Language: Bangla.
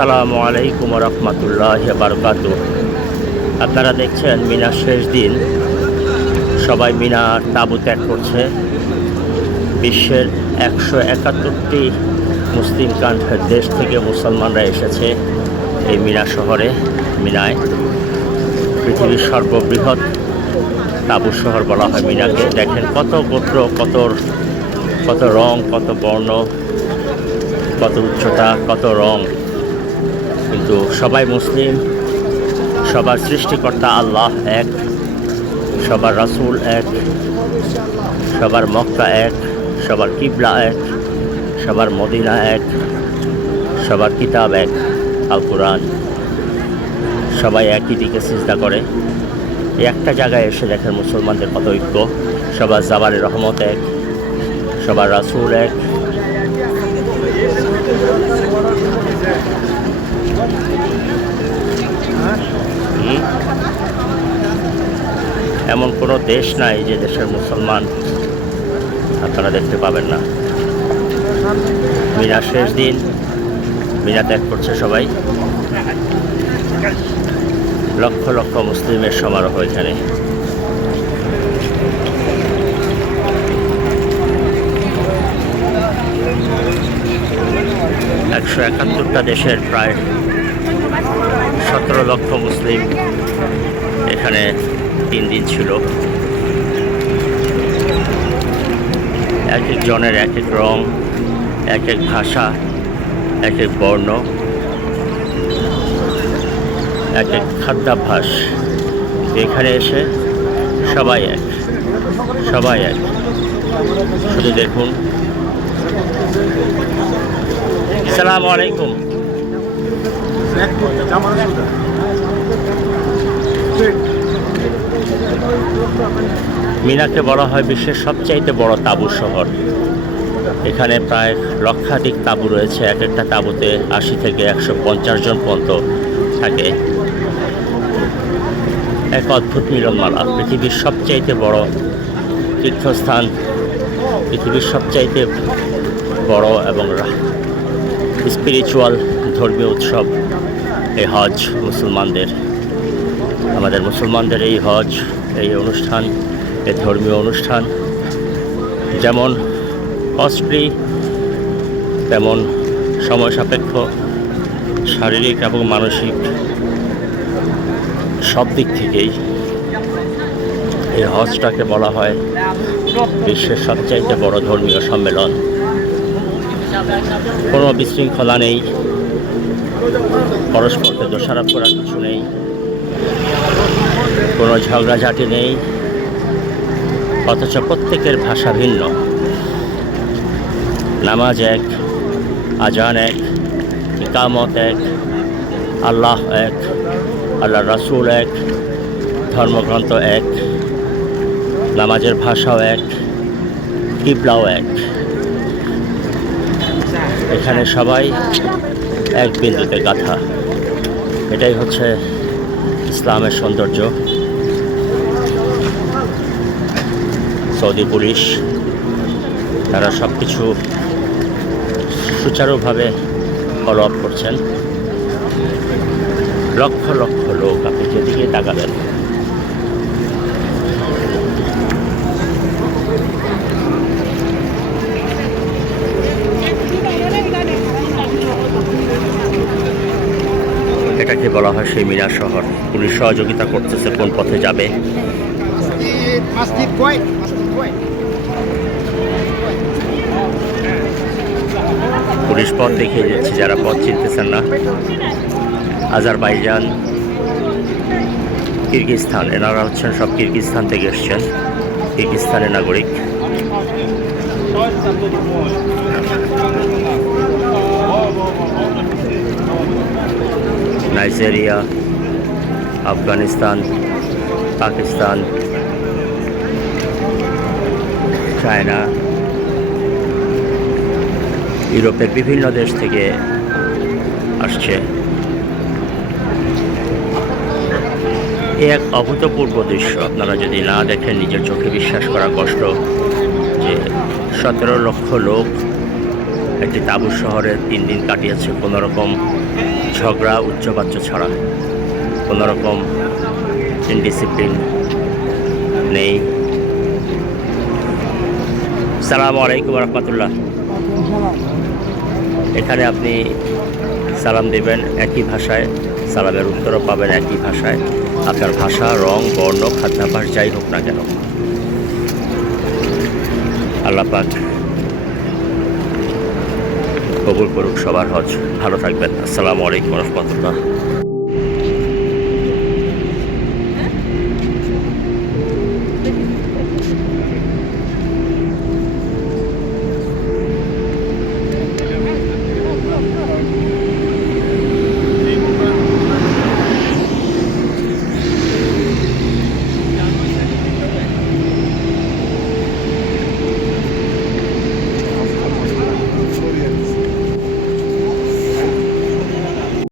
আসসালামু আলাইকুম রহমতুল্লাহ বারকাত আপনারা দেখছেন মিনার শেষ দিন। সবাই মিনার তাঁবু ত্যাগ করছে। বিশ্বের একশো একাত্তরটি মুসলিম কান্ট্রির দেশ থেকে মুসলমানরা এসেছে এই মিনা শহরে, মিনায়। পৃথিবীর সর্ববৃহৎ তাঁবু শহর বলা হয় মিনাকে। দেখেন কত গোত্র, কত কত রং, কত বর্ণ, কত উচ্চতা, কত রং। কিন্তু সবাই মুসলিম, সবার সৃষ্টিকর্তা আল্লাহ এক, সবার রাসূল এক, সবার মক্কা এক, সবার কিবলা এক, সবার মদিনা এক, সবার কিতাব এক আল কোরআন সবাই একই দিকে চিন্তা করে। একটা জায়গায় এসে দেখেন মুসলমানদের কত ঐক্য। সবার জাবারের রহমত এক, সবার রাসূল এক এমন কোনো দেশ নাই যে দেশের মুসলমান আপনারা দেখতে পাবেন না। মিনা শেষ দিন, মিনা ত্যাগ করছে সবাই। লক্ষ লক্ষ মুসলিমের সমারোহ এখানে। একশো একাত্তরটা দেশের প্রায় সতেরো লক্ষ মুসলিম এখানে তিন দিন ছিল। এক এক জনের এক এক রং এক এক ভাষা এক এক বর্ণ এক এক খাদ্যাভ্যাস। এখানে এসে সবাই এক সবাই এক। শুধু দেখুন। সালাম আলাইকুম। মিনাকে বলা হয় বিশ্বের সবচাইতে বড় তাঁবু শহর। এখানে প্রায় লক্ষাধিক তাঁবু রয়েছে, এক একটা তাঁবুতে আশি থেকে একশো পঞ্চাশ জন পর্যন্ত থাকে। এক অদ্ভুত মিলনমালা, পৃথিবীর সবচাইতে বড় তীর্থস্থান, পৃথিবীর সবচাইতে বড় এবং স্পিরিচুয়াল ধর্মীয় উৎসব, এই হজ মুসলমানদের, আমাদের মুসলমানদের এই হজ, এই অনুষ্ঠান, এই ধর্মীয় অনুষ্ঠান, যেমন কস্টলি তেমন সময় সাপেক্ষ, শারীরিক এবং মানসিক, সব দিক থেকেই এই হজটাকে বলা হয় বিশ্বের সবচাইতে বড় ধর্মীয় সম্মেলন। কোনো বিশৃঙ্খলা নেই। পরস্পরকে দোষারোপ করার কিছু নেই। কোনো ঝগড়াঝাটি নেই। অথচ প্রত্যেকের ভাষা ভিন্ন। নামাজ এক, আজান এক, ইকামত এক, আল্লাহ এক আল্লাহ রাসুল এক, ধর্মগ্রন্থ এক, নামাজের ভাষাও এক, কিবলাও এক। এখানে সবাই এক বিন্দুতে গাথা। এটাই হচ্ছে ইসলামের সৌন্দর্য। সৌদি পুলিশ, তারা সব কিছু সুচারুভাবে ফলো আপ করছেন। লক্ষ লক্ষ লোক আপনি যেদিকে তাকাবেন বলা হয় সেই মিনা শহর। পুলিশ সহযোগিতা করতেছে, কোন পথে যাবে. পুলিশ পথ দেখিয়ে দিচ্ছে যারা পথ চিনতেছেন না। আজারবাইজান কিরগিস্তান এনারা হচ্ছেন সব কিরগিস্তান থেকে এসছেন। কিরগিস্তানের নাগরিক। নাইজেরিয়া, আফগানিস্তান, পাকিস্তান, চায়না, ইউরোপের বিভিন্ন দেশ থেকে আসছে। এক অভূতপূর্ব দৃশ্য। আপনারা যদি না দেখেন, নিজের চোখে বিশ্বাস করা কষ্ট যে সতেরো লক্ষ লোক একটি তাঁবু শহরে তিন দিন কাটিয়েছে কোনো রকম ঝগড়া, উচ্চবাচ্য ছাড়া। কোনো রকম ইনডিসিপ্লিন নেই। সালাম আলাইকুম রহমতুল্লাহ এখানে আপনি সালাম দেবেন একই ভাষায়, সালামের উত্তরও পাবেন একই ভাষায়। আপনার ভাষা, রং, বর্ণ, খাদ্যাভ্যাস যাই হোক না কেন। আল্লাহ পাক কবুল করুক সবার হজ। ভালো থাকবেন। আসসালামু আলাইকুম রহমতুল্লাহ।